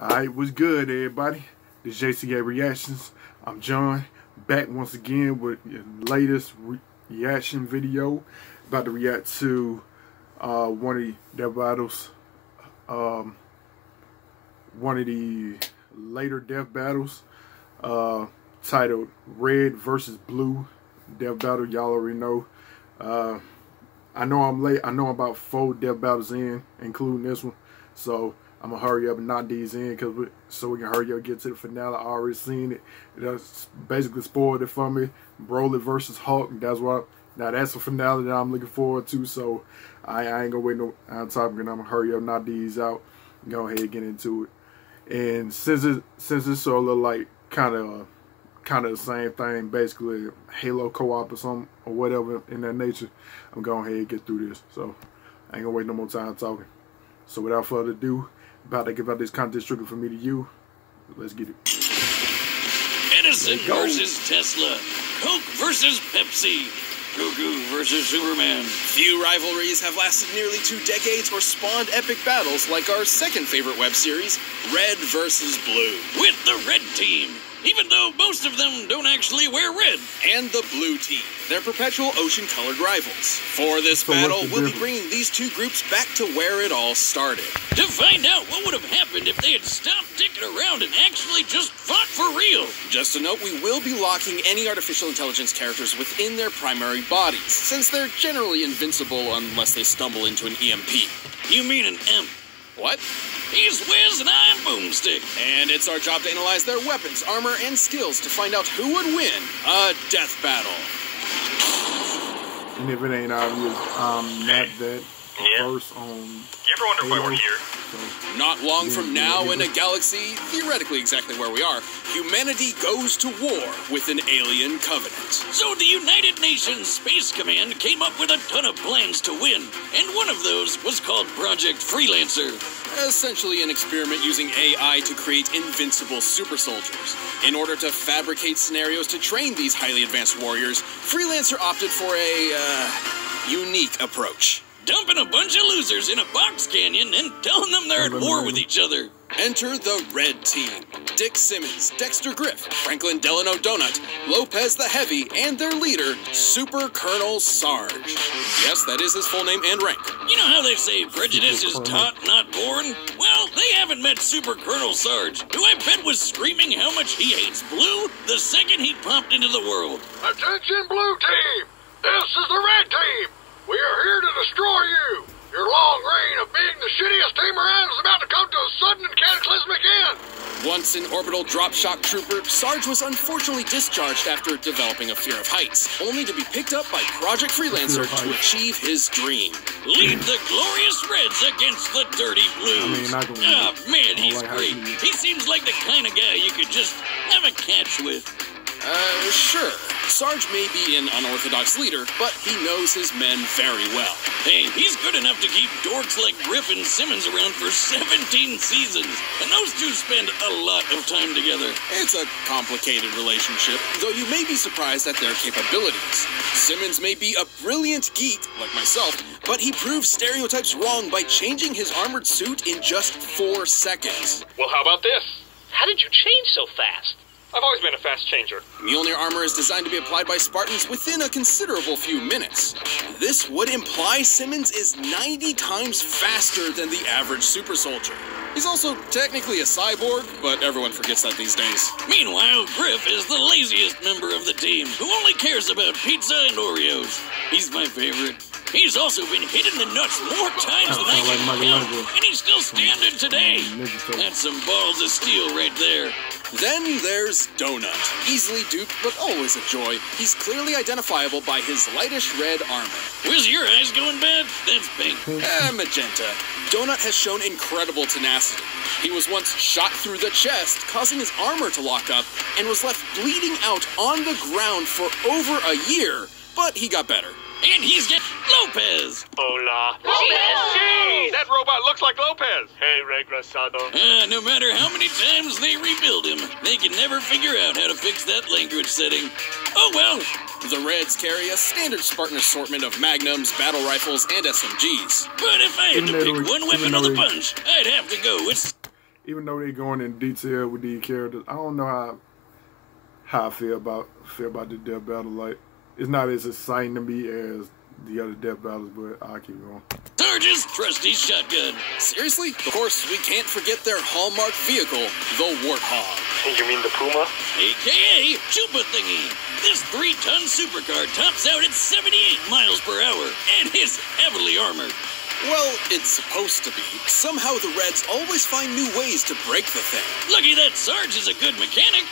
Alright, what's good, everybody? This is J.C.A. Reactions. I'm John, back once again with the latest reaction video. About to react to one of the death battles. One of the later death battles. Titled Red versus Blue Death Battle. Y'all already know. I know I'm late. I know I'm about 4 death battles in, including this one. So I'm gonna hurry up and knock these in so we can hurry up and get to the finale. I already seen it. That's basically spoiled it for me. Broly versus Hulk. That's what. Now that's a finale that I'm looking forward to. So I ain't gonna wait no time. I'm gonna hurry up and knock these out and go ahead and get into it. And since it's sort of like kind of the same thing, basically Halo co-op or something or whatever in that nature, I'm going ahead and get through this. So I ain't gonna wait no more time talking. So without further ado, about to give out this content strictly for me to you. Let's get it. Edison versus Tesla. Coke versus Pepsi. Goku versus Superman. Few rivalries have lasted nearly 2 decades or spawned epic battles like our second favorite web series, Red versus Blue. With the red team, even though most of them don't actually wear red. And the blue team, their perpetual ocean-colored rivals. For this battle, we'll be bringing these two groups back to where it all started. To find out what would have happened if they had stopped dicking around and actually just fought for real. Just a note, we will be locking any artificial intelligence characters within their primary bodies, since they're generally invincible unless they stumble into an EMP. You mean an imp? What? He's Wiz and I'm Boomstick. And it's our job to analyze their weapons, armor, and skills to find out who would win a death battle. And if it ain't obvious, I'm not that verse on. You ever wonder why we're here? Not long from now, in a galaxy theoretically exactly where we are, humanity goes to war with an alien covenant. So the United Nations Space Command came up with a ton of plans to win, and one of those was called Project Freelancer. Essentially an experiment using AI to create invincible super soldiers. In order to fabricate scenarios to train these highly advanced warriors, Freelancer opted for a unique approach. Dumping a bunch of losers in a box canyon and telling them they're at war with each other. Enter the Red Team. Dick Simmons, Dexter Griff, Franklin Delano Donut, Lopez the Heavy, and their leader, Super Colonel Sarge. Yes, that is his full name and rank. You know how they say prejudice is taught, not born? Well, they haven't met Super Colonel Sarge, who I bet was screaming how much he hates Blue the second he popped into the world. Attention, Blue Team! This is the Red Team! We are here to destroy you! Your long reign of being the shittiest team around is about to come to a sudden and cataclysmic end! Once an orbital drop shock trooper, Sarge was unfortunately discharged after developing a fear of heights, only to be picked up by Project Freelancer to achieve his dream. Lead the glorious Reds against the dirty Blues. Oh man, he's great. He seems like the kind of guy you could just have a catch with. Sure. Sarge may be an unorthodox leader, but he knows his men very well. Hey, he's good enough to keep dorks like Griff and Simmons around for 17 seasons, and those two spend a lot of time together. It's a complicated relationship, though you may be surprised at their capabilities. Simmons may be a brilliant geek, like myself, but he proves stereotypes wrong by changing his armored suit in just 4 seconds. Well, how about this? How did you change so fast? I've always been a fast changer. Mjolnir armor is designed to be applied by Spartans within a considerable few minutes. This would imply Simmons is 90 times faster than the average super soldier. He's also technically a cyborg, but everyone forgets that these days. Meanwhile, Griff is the laziest member of the team, who only cares about pizza and Oreos. He's my favorite. He's also been hit in the nuts more times than I can count, and he's still standing today. That's some balls of steel right there. Then there's Donut. Easily duped, but always a joy. He's clearly identifiable by his lightish red armor. Was your eyes going bad? That's pink. Magenta. Donut has shown incredible tenacity. He was once shot through the chest, causing his armor to lock up, and was left bleeding out on the ground for over a year, but he got better. And he's got Lopez. Hola. Lopez! That robot looks like Lopez. Hey, regresado. No matter how many times they rebuild him, they can never figure out how to fix that language setting. Oh well. The Reds carry a standard Spartan assortment of magnums, battle rifles, and SMGs. But if I had to pick one weapon of the bunch, I'd have to go with... even though they're going in detail with these characters, I don't know how I feel about the death battle. Like, it's not as exciting to me as the other death battles, but I'll keep going. Sarge's trusty shotgun. Seriously? Of course, we can't forget their hallmark vehicle, the Warthog. You mean the Puma? A.K.A. Chupa Thingy. This 3-ton supercar tops out at 78 miles per hour and is heavily armored. Well, it's supposed to be. Somehow the Reds always find new ways to break the thing. Lucky that Sarge is a good mechanic.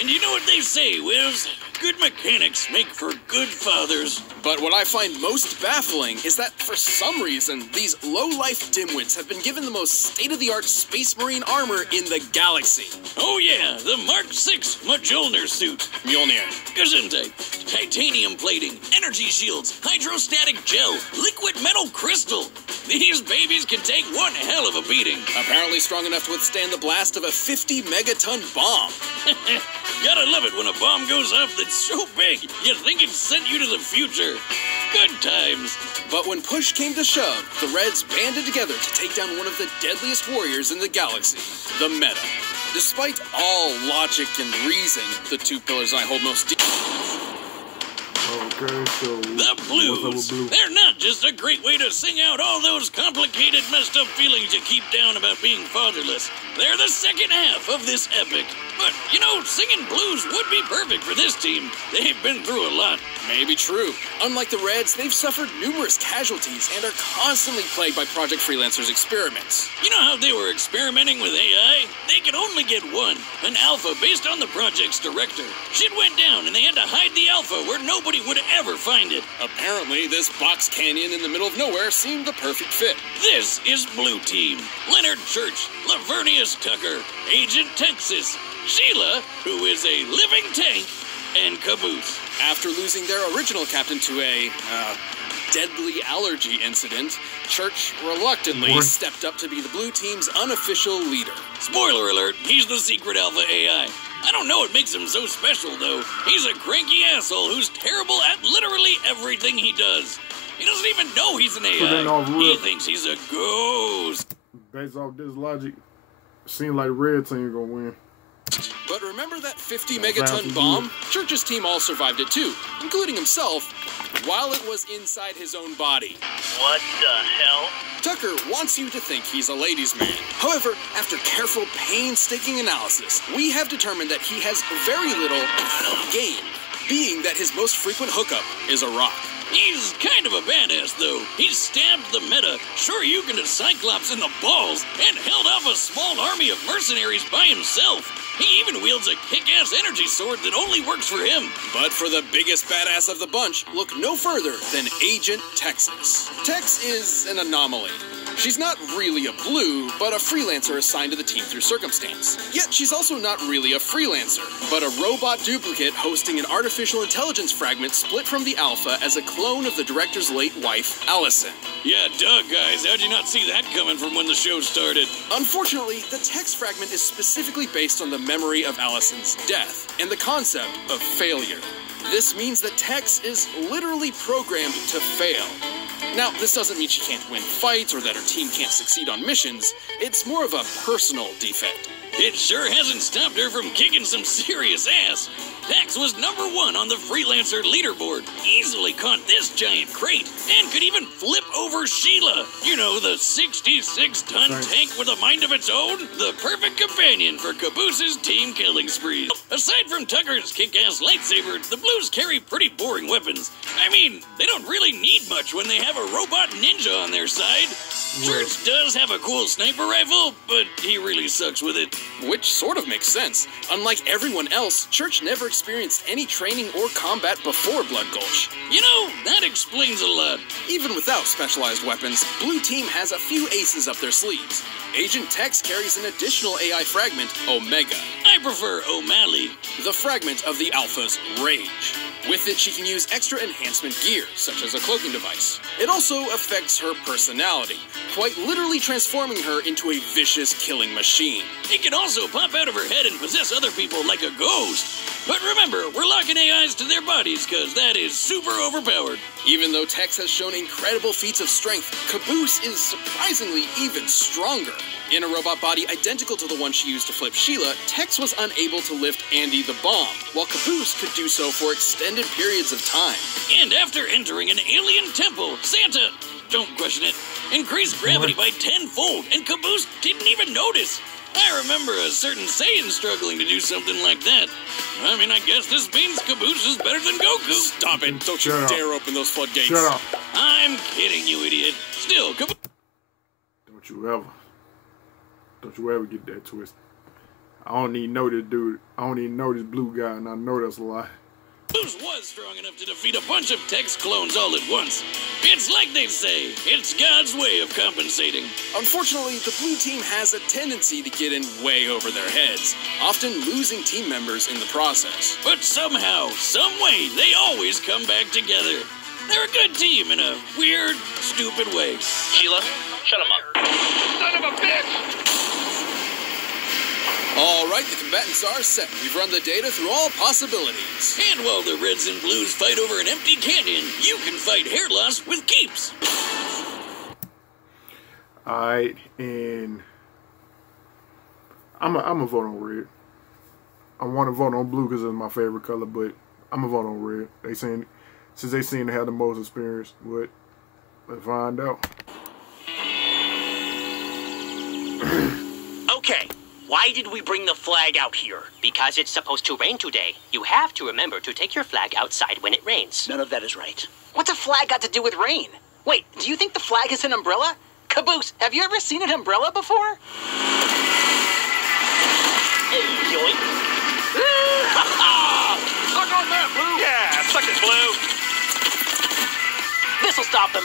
And you know what they say, Wiz? Good mechanics make for good fathers. But what I find most baffling is that, for some reason, these low-life dimwits have been given the most state-of-the-art Space Marine armor in the galaxy. Oh yeah, the Mark VI Mjolnir suit. Mjolnir. Gesundheit. Titanium plating, energy shields, hydrostatic gel, liquid metal crystal. These babies can take one hell of a beating. Apparently strong enough to withstand the blast of a 50-megaton bomb. Gotta love it when a bomb goes off that's so big, you think it sent you to the future. Good times. But when push came to shove, the Reds banded together to take down one of the deadliest warriors in the galaxy, the Meta. Despite all logic and reason, the two pillars I hold most dear. Okay, so the blues. They're not just a great way to sing out all those complicated, messed up feelings you keep down about being fatherless. They're the second half of this epic. But, you know, singing blues would be perfect for this team. They've been through a lot. Maybe true. Unlike the Reds, they've suffered numerous casualties and are constantly plagued by Project Freelancer's experiments. You know how they were experimenting with AI? They could only get one, an alpha based on the project's director. Shit went down and they had to hide the alpha where nobody would ever find it. Apparently, this box canyon in the middle of nowhere seemed the perfect fit. This is Blue Team. Leonard Church, Lavernius Tucker, Agent Texas, Sheila, who is a living tank, and Caboose. After losing their original captain to a deadly allergy incident, Church reluctantly stepped up to be the Blue Team's unofficial leader. Spoiler alert, he's the secret alpha AI. I don't know what makes him so special, though. He's a cranky asshole who's terrible at literally everything he does. He doesn't even know he's an AI. He thinks he's a ghost. Based off this logic, seems like Red Team gonna win. But remember that 50-megaton bomb? Church's team all survived it too, including himself, while it was inside his own body. What the hell? Tucker wants you to think he's a ladies' man. However, after careful, painstaking analysis, we have determined that he has very little gain, being that his most frequent hookup is a rock. He's kind of a badass, though. He stabbed the Meta, sure you can a Cyclops in the balls, and held off a small army of mercenaries by himself. He even wields a kick-ass energy sword that only works for him. But for the biggest badass of the bunch, look no further than Agent Texas. Tex is an anomaly. She's not really a blue, but a freelancer assigned to the team through circumstance. Yet she's also not really a freelancer, but a robot duplicate hosting an artificial intelligence fragment split from the alpha as a clone of the director's late wife, Allison. Yeah, duh, guys. How'd you not see that coming from when the show started? Unfortunately, the Tex fragment is specifically based on the memory of Allison's death and the concept of failure. This means that Tex is literally programmed to fail. Now, this doesn't mean she can't win fights or that her team can't succeed on missions. It's more of a personal defect. It sure hasn't stopped her from kicking some serious ass. Tex was #1 on the freelancer leaderboard, easily caught this giant crate, and could even flip over Sheila. You know, the 66-ton tank with a mind of its own? The perfect companion for Caboose's team killing sprees. Aside from Tucker's kick-ass lightsaber, the Blues carry pretty boring weapons. I mean, they don't really need much when they have a robot ninja on their side. Church does have a cool sniper rifle, but he really sucks with it. Which sort of makes sense. Unlike everyone else, Church never experienced any training or combat before Blood Gulch. You know, that explains a lot. Even without specialized weapons, Blue Team has a few aces up their sleeves. Agent Tex carries an additional AI fragment, Omega. I prefer O'Malley. The fragment of the Alpha's rage. With it, she can use extra enhancement gear, such as a cloaking device. It also affects her personality, quite literally transforming her into a vicious killing machine. It can also pop out of her head and possess other people like a ghost. But remember, we're locking AIs to their bodies because that is super overpowered. Even though Tex has shown incredible feats of strength, Caboose is surprisingly even stronger. In a robot body identical to the one she used to flip Sheila, Tex was unable to lift Andy the Bomb, while Caboose could do so for extended periods of time. And after entering an alien temple, Santa, don't question it, increased gravity by 10-fold, and Caboose didn't even notice. I remember a certain Saiyan struggling to do something like that. I mean, I guess this means Caboose is better than Goku. Stop it. Don't you dare open those floodgates. Shut up. I'm kidding, you idiot. Still, Caboose... Don't you ever get that twisted. I don't even know this dude. I don't even know this blue guy, and I know that's a lie. Caboose was strong enough to defeat a bunch of Tex clones all at once. It's like they say, it's God's way of compensating. Unfortunately, the blue team has a tendency to get in way over their heads, often losing team members in the process. But somehow, some way, they always come back together. They're a good team in a weird, stupid way. Sheila, shut him up. Son of a bitch! All right, the combatants are set. We've run the data through all possibilities. And while the Reds and Blues fight over an empty canyon, you can fight hair loss with keeps. Alright, and I'm a vote on red. I want to vote on blue because it's my favorite color, but I'm gonna vote on red. Since they seem to have the most experience, but let's find out. Okay. Why did we bring the flag out here? Because it's supposed to rain today. You have to remember to take your flag outside when it rains. None of that is right. What's a flag got to do with rain? Wait, do you think the flag is an umbrella? Caboose, have you ever seen an umbrella before? Hey, yoink. Suck on that, Blue! Yeah, suck it, Blue. This'll stop them.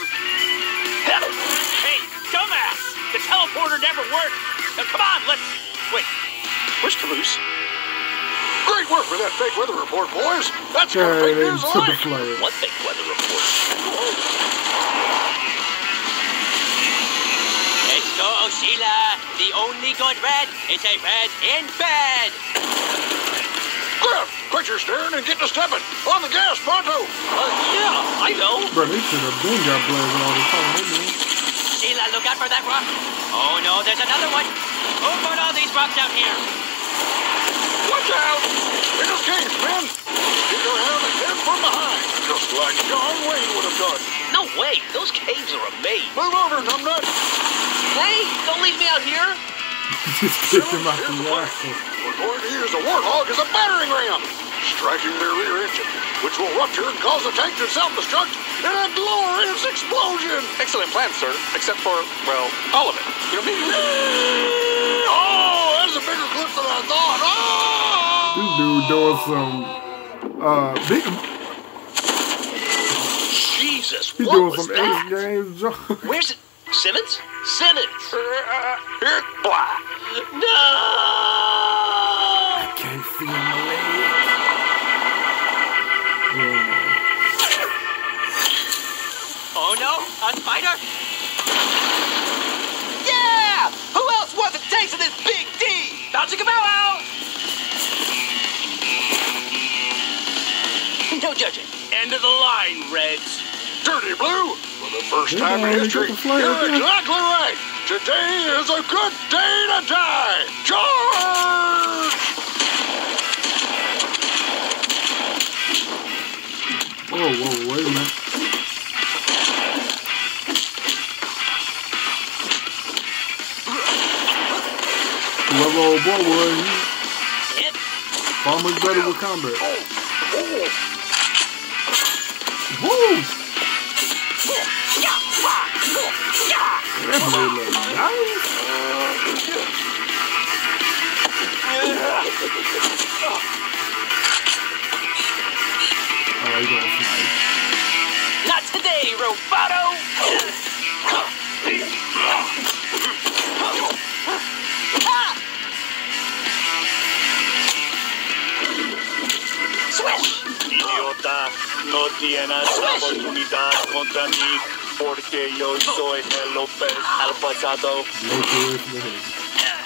Hey, dumbass! The teleporter never worked. Now, come on, let's... Wait, where's Caboose? Great work with that fake weather report, boys. That's got Hey, fake they news took the alike. flag. What fake weather report? Let's go, Sheila. The only good red is a red in bed. Griff, quit your staring and get to stepping. On the gas, pronto. Yeah, I know. Bro, they should have been got blasted all the time, man. Sheila, look out for that rock. Oh, no, there's another one. Who put all these rocks out here? Watch out! It escapes, men. Keep your hand and hit from behind, just like John Wayne would have done. No way, those caves are a maze. Move over, numbnut. Hey, don't leave me out here. Just kicked him out the Here's the plan. yard. We're going to use the Warthog as a battering ram, striking their rear engine, which will rupture and cause the tank to self-destruct in a glorious explosion. Excellent plan, sir. Except for, well, all of it. You know me? Oh, that's a bigger clip than I thought. Oh! This dude doing some Jesus, he what doing was some that? Ace Games. Where's it? Simmons? Simmons! Here, blah. No! I can't feel my leg. Oh, no, a spider? Yeah! Who else wants a taste of this big D? Bouncing him out! No judging. End of the line, Reds. Dirty Blue, for the first Yeah, time in they history, got the flag you're up there. exactly right. Today is a good day to die. Charge! Whoa, wait a minute. Whoever old boy was, Hit. Farmer's better with combat. Oh, Woo! Yeah, yeah. That blade look nice. Oh, he's gonna snipe. Not today, Roboto! Ah! Swish! Idiota, no tienes oportunidad contra mí porque yo soy el López al pasado. No to the head.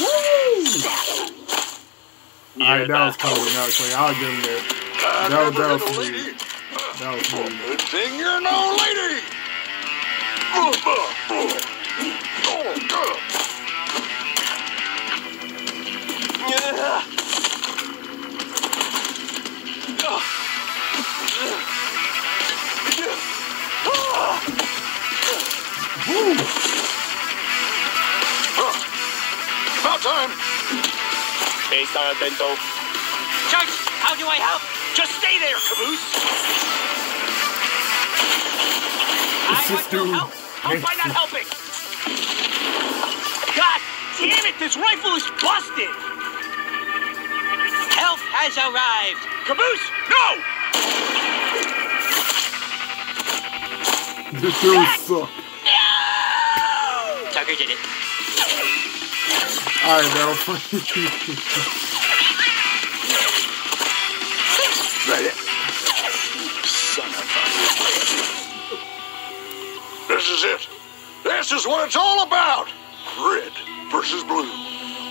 Woo! Alright, that was clean. That was clean. I'll give him that. That was clean. That was clean. Good thing you're no lady. About time. Estar atento. Judge, how do I help? Just stay there, Caboose. I want your help. Help by not helping. God damn it, this rifle is busted. Help has arrived. Caboose, no! This dude sucks. No! Tucker did it. Alright, that was funny. Son of a... This is it. This is what it's all about. Red versus blue.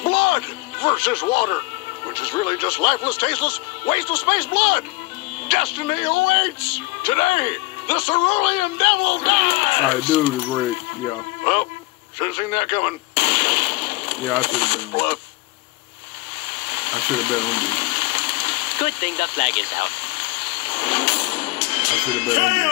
Blood versus water. Which is really just lifeless, tasteless, waste of space blood. Destiny awaits. Today, the cerulean devil dies. Alright, dude is red. Yeah. Well, should have seen that coming. Yeah, I should have been. Bluff. I should have been on you. Good thing the flag is out. I should have been on you.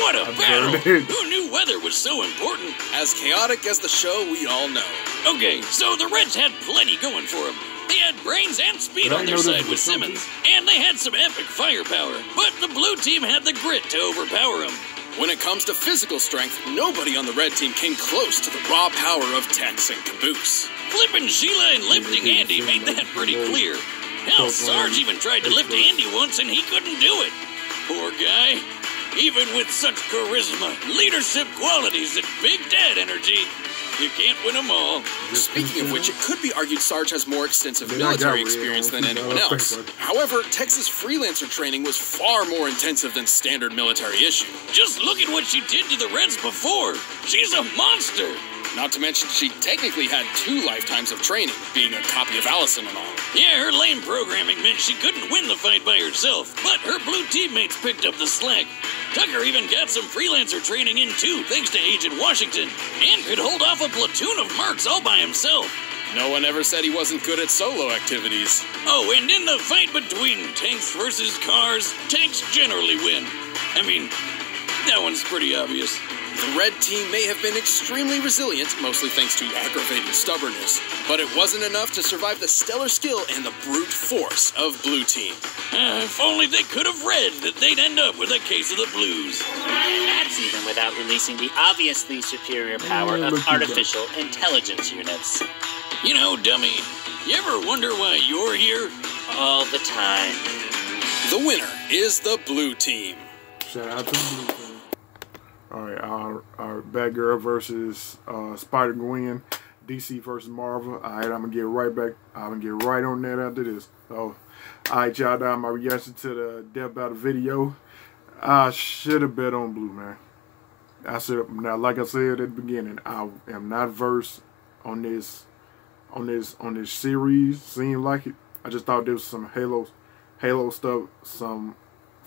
What a battle! Who knew weather was so important? As chaotic as the show, we all know. Okay, so the Reds had plenty going for them. They had brains and speed But I on their know this side with was something. Simmons, and they had some epic firepower. But the blue team had the grit to overpower them. When it comes to physical strength, nobody on the red team came close to the raw power of Tex and Caboose. Flipping Sheila and lifting Andy made that pretty clear. Hell, Sarge even tried to lift Andy once and he couldn't do it. Poor guy. Even with such charisma, leadership qualities, and Big Dad energy, you can't win them all. Speaking of which, it could be argued Sarge has more extensive Then I got military real. experience than anyone else. However, Tex's freelancer training was far more intensive than standard military issue. Just look at what she did to the Reds before. She's a monster. Not to mention, she technically had 2 lifetimes of training, being a copy of Allison and all. Yeah, her lame programming meant she couldn't win the fight by herself, but her blue teammates picked up the slack. Tucker even got some freelancer training in too, thanks to Agent Washington, and could hold off a platoon of mercs all by himself. No one ever said he wasn't good at solo activities. Oh, and in the fight between tanks versus cars, tanks generally win. I mean, that one's pretty obvious. The red team may have been extremely resilient, mostly thanks to aggravating stubbornness, but it wasn't enough to survive the stellar skill and the brute force of blue team. If only they could have read that they'd end up with a case of the blues. That's even without releasing the obviously superior power look of at artificial intelligence units. You know, dummy, you ever wonder why you're here? All the time. The winner is the blue team. Shout out to the blue team. Alright, our Batgirl versus Spider-Gwen, DC versus Marvel. Alright, I'm gonna get right back. I'm gonna get right on that after this. So, alright, y'all, now my reaction to the Death Battle video. I should have bet on blue, man. I should have. Now, like I said at the beginning, I am not versed on this series. Seemed like it. I just thought there was some Halo stuff, some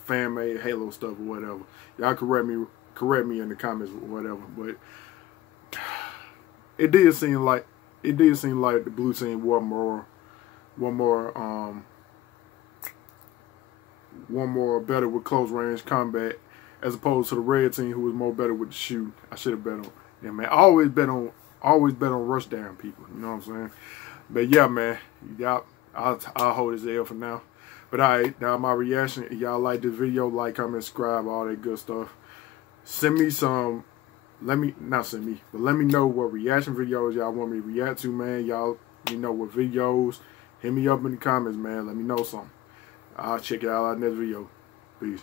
fan-made Halo stuff or whatever. Y'all correct me in the comments or whatever, but it did seem like the blue team were more better with close range combat as opposed to the red team who was more better with the shoot. I should have bet on yeah, man. I always bet on rush down people, you know what I'm saying? But yeah, man, I'll hold his L for now. But alright, now my reaction. If y'all like this video, like, comment, subscribe, all that good stuff. Send me some, let me know what reaction videos y'all want me to react to, man. Y'all, you know what videos. Hit me up in the comments, man. Let me know something. I'll check it out in this video. Peace.